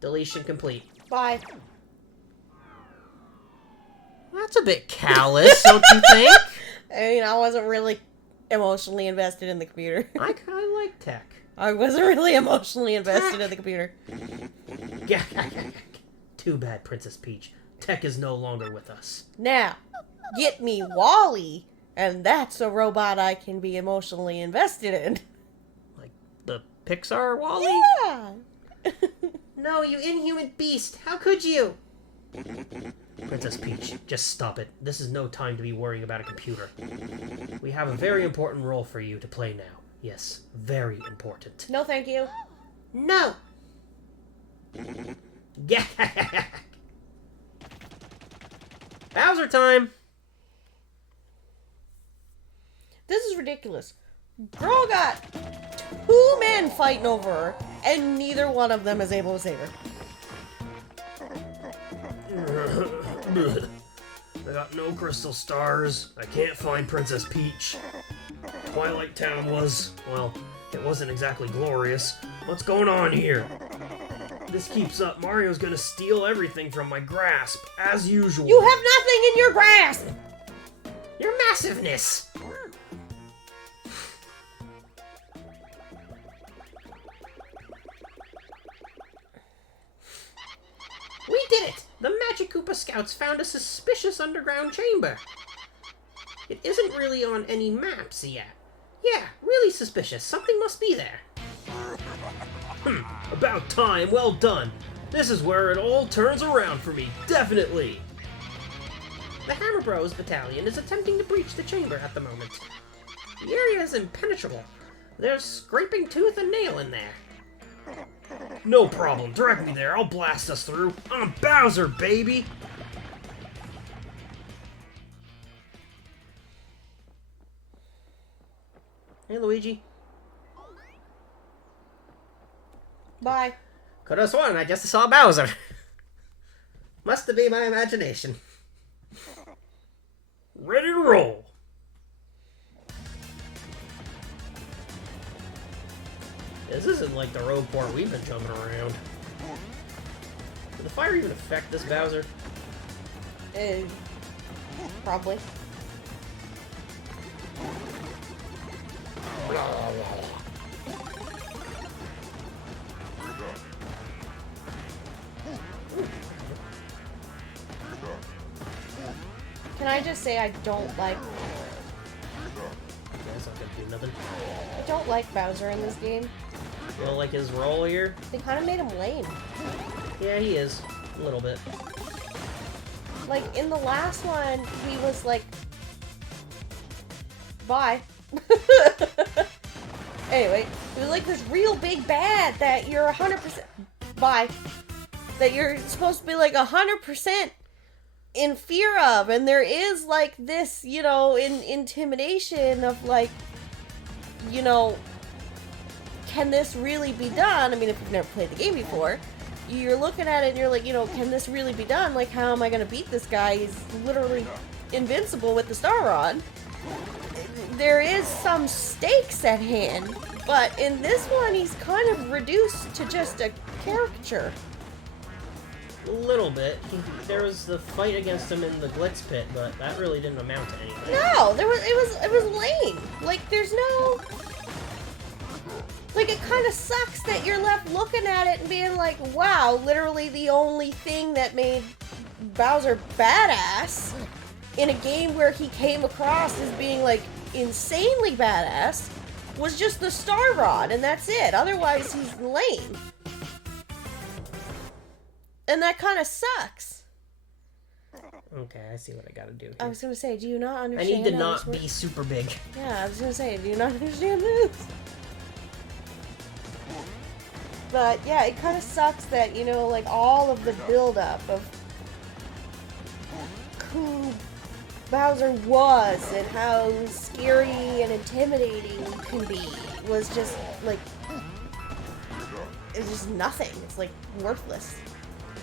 Deletion complete. Bye. That's a bit callous, don't you think? I mean, I wasn't really emotionally invested in the computer. I kind of like Tech. I wasn't really emotionally invested in the computer. Too bad, Princess Peach. Tech is no longer with us. Now, get me Wally, and that's a robot I can be emotionally invested in. Like the Pixar Wally? Yeah! No, you inhuman beast! How could you? Princess Peach, just stop it. This is no time to be worrying about a computer. We have a very important role for you to play now. Yes, very important. No, thank you. No! Bowser time! This is ridiculous. Girl got 2 men fighting over her, and neither one of them is able to save her. I got no crystal stars. I can't find Princess Peach. Twilight Town was, well, it wasn't exactly glorious. What's going on here? This keeps up, Mario's gonna steal everything from my grasp, as usual. You have nothing in your grasp! Your massiveness! We did it! The Magic Koopa Scouts found a suspicious underground chamber. It isn't really on any maps yet. Yeah, really suspicious. Something must be there. About time. Well done. This is where it all turns around for me. Definitely. The Hammer Bros battalion is attempting to breach the chamber at the moment. The area is impenetrable. There's scraping tooth and nail in there. No problem. Direct me there. I'll blast us through. I'm Bowser, baby! Hey, Luigi. Bye. Could have sworn I just saw Bowser. Must be my imagination. Ready to roll. This isn't like the road port we've been jumping around. Did the fire even affect this Bowser? Probably. Can I just say I don't like... That's not gonna do nothing. I don't like Bowser in this game. You don't like his role here? They kind of made him lame. Yeah, he is. A little bit. Like, in the last one, he was like, bye. Anyway, it was like this real big bad that you're 100%, bye. That you're supposed to be like 100% in fear of. And there is like this, you know, intimidation of like, you know, can this really be done? I mean, if you've never played the game before, you're looking at it and you're like, you know, can this really be done? Like, how am I going to beat this guy? He's literally invincible with the Star Rod. There is some stakes at hand, but in this one, he's kind of reduced to just a caricature. A little bit. There was the fight against him in the Glitz Pit, but that really didn't amount to anything. No, it was lame. Like, there's no... Like, it kind of sucks that you're left looking at it and being like, wow, literally the only thing that made Bowser badass in a game where he came across as being, like, insanely badass was just the Star Rod, and that's it. Otherwise, he's lame. And that kind of sucks. Okay, I see what I gotta do here. I was gonna say, do you not I understand? need to not be super big. Yeah, I was gonna say, do you not understand this? But yeah, it kind of sucks that, you know, like all of the buildup of who Bowser was and how scary and intimidating he can be was just like, it's just nothing. It's like worthless.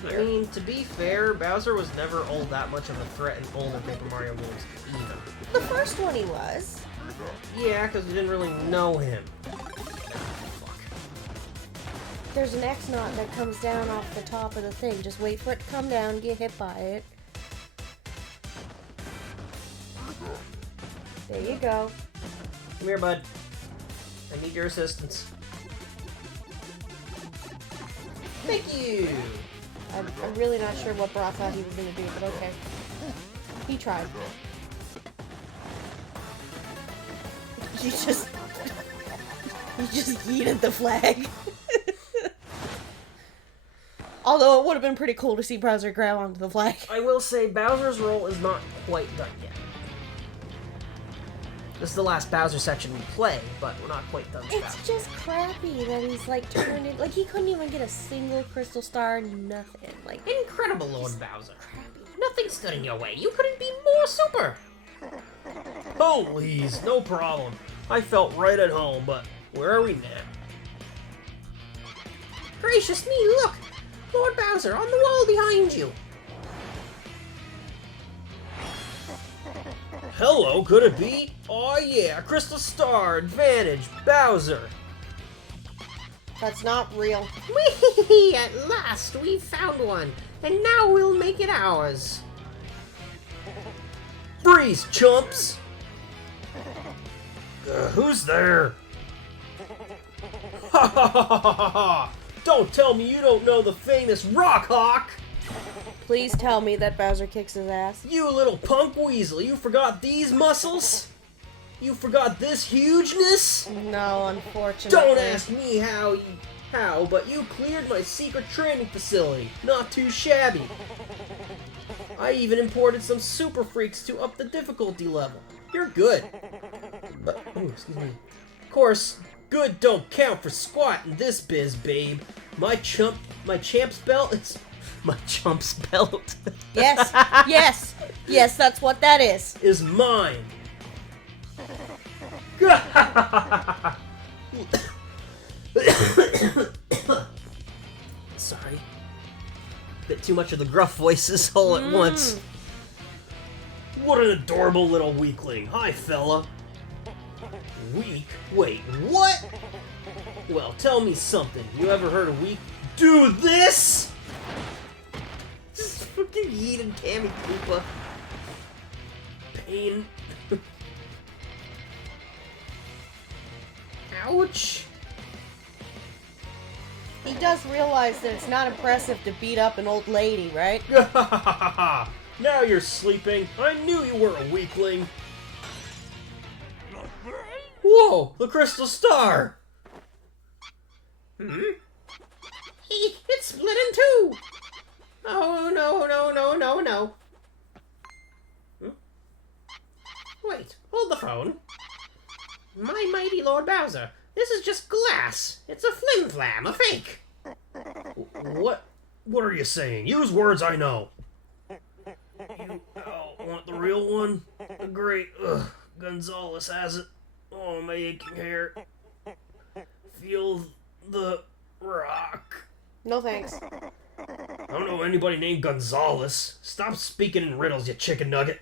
I mean, to be fair, Bowser was never all that much of a threat in older Paper Mario games either. The first one he was. Yeah, because we didn't really know him. There's an X knot that comes down off the top of the thing. Just wait for it to come down and get hit by it. There you go. Come here, bud. I need your assistance. Thank you! I'm really not sure what Brock thought he was going to do, but okay. He tried. He just yeeted the flag. Although it would have been pretty cool to see Bowser grab onto the flag. I will say Bowser's role is not quite done yet. This is the last Bowser section we play, but we're not quite done with It's Bowser. just crappy that he's like turned in, like he couldn't even get a single crystal star, nothing. Like, Incredible, Lord Bowser. Nothing stood in your way. You couldn't be more super. Oh, please, no problem. I felt right at home, but where are we now? Gracious me, look! Lord Bowser, on the wall behind you! Hello, could it be? Oh yeah, Crystal Star, Advantage, Bowser! that's not real. Whee! At last, we found one, and now we'll make it ours. Freeze, chumps! Who's there? Ha ha ha ha ha ha! Don't tell me you don't know the famous Rock Hawk! Please tell me that Bowser kicks his ass. You little punk weasel, you forgot these muscles? You forgot this hugeness? No, unfortunately. Don't ask me how, but you cleared my secret training facility. Not too shabby. I even imported some super freaks to up the difficulty level. You're good. But, oh, excuse me. Of course, good don't count for squat in this biz, babe. My champ's belt is... My chump's belt. Yes, yes, yes, that's what that is. Is mine. Sorry. Bit too much of the gruff voices all at once. What an adorable little weakling. Hi, fella. Weak? Wait, what? Well, tell me something. You ever heard of weak? Do this? Just fucking yeeting Tammy Koopa. Pain. Ouch. He does realize that it's not impressive to beat up an old lady, right? Now you're sleeping. I knew you were a weakling. Whoa, the crystal star. It split in two. Oh, no, no, no, no, no. Wait, hold the phone. My mighty Lord Bowser, this is just glass. It's a flim-flam, a fake. What are you saying? Use words I know. You want the real one? Great. Gonzalez has it. Oh, my aching hair. Feel the rock. No thanks. I don't know anybody named Gonzalez. Stop speaking in riddles, you chicken nugget.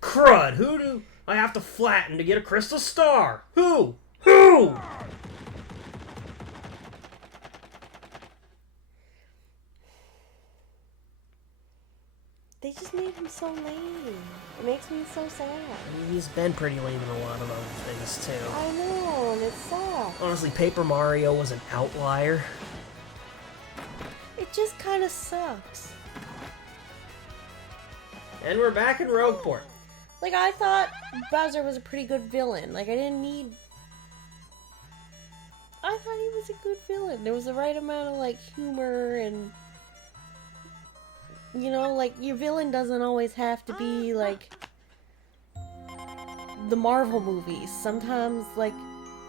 Crud, who do I have to flatten to get a crystal star? Who? They just made him so lame. It makes me so sad. He's been pretty lame in a lot of other things, too. I know, and it sucks. Honestly, Paper Mario was an outlier. It just kind of sucks. And we're back in Rogueport. Like, I thought Bowser was a pretty good villain. Like, I thought he was a good villain. There was the right amount of, like, humor and... You know, like, your villain doesn't always have to be, like, the Marvel movies. Sometimes, like,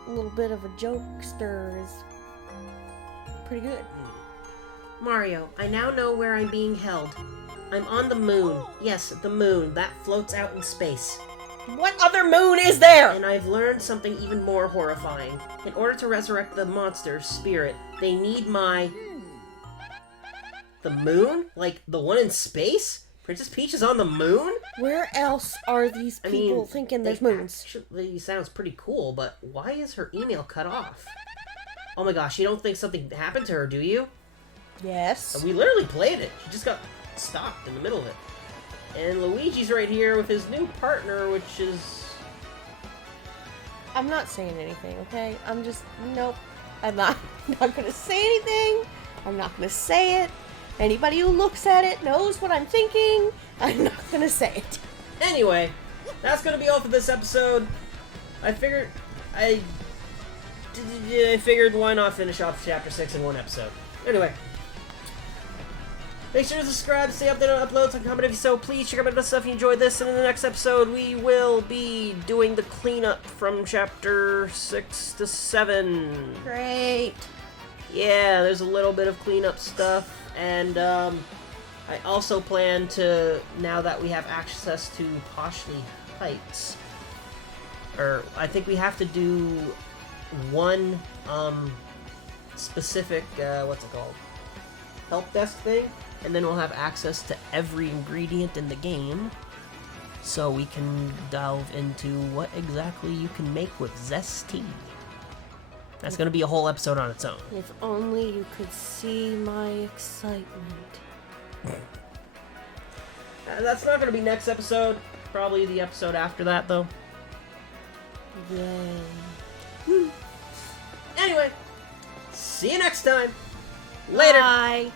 a little bit of a jokester is pretty good. Mario, I now know where I'm being held. I'm on the moon. Yes, the moon. That floats out in space. What other moon is there? And I've learned something even more horrifying. In order to resurrect the monster's spirit, they need my... The moon? Like, the one in space? Princess Peach is on the moon? Where else are these people thinking there's moons? Actually sounds pretty cool, but why is her email cut off? Oh my gosh, you don't think something happened to her, do you? Yes. We literally played it. She just got stopped in the middle of it. And Luigi's right here with his new partner, which is... I'm not saying anything, okay? I'm just... Nope. I'm not gonna say anything. I'm not gonna say it. Anybody who looks at it knows what I'm thinking. I'm not gonna say it. Anyway, that's gonna be all for this episode. I figured why not finish off Chapter 6 in one episode. Anyway, make sure to subscribe to stay updated on uploads and comment if you so. Please check out my other stuff if you enjoyed this. And in the next episode, we will be doing the cleanup from Chapter 6 to 7. Great. Yeah, there's a little bit of cleanup stuff. And I also plan to, now that we have access to Poshley Heights, or I think we have to do one specific, what's it called? Help desk thing, and then we'll have access to every ingredient in the game, so we can delve into what exactly you can make with Zesty. That's going to be a whole episode on its own. If only you could see my excitement. That's not going to be next episode. Probably the episode after that, though. Yay. Anyway, see you next time. Later. Bye.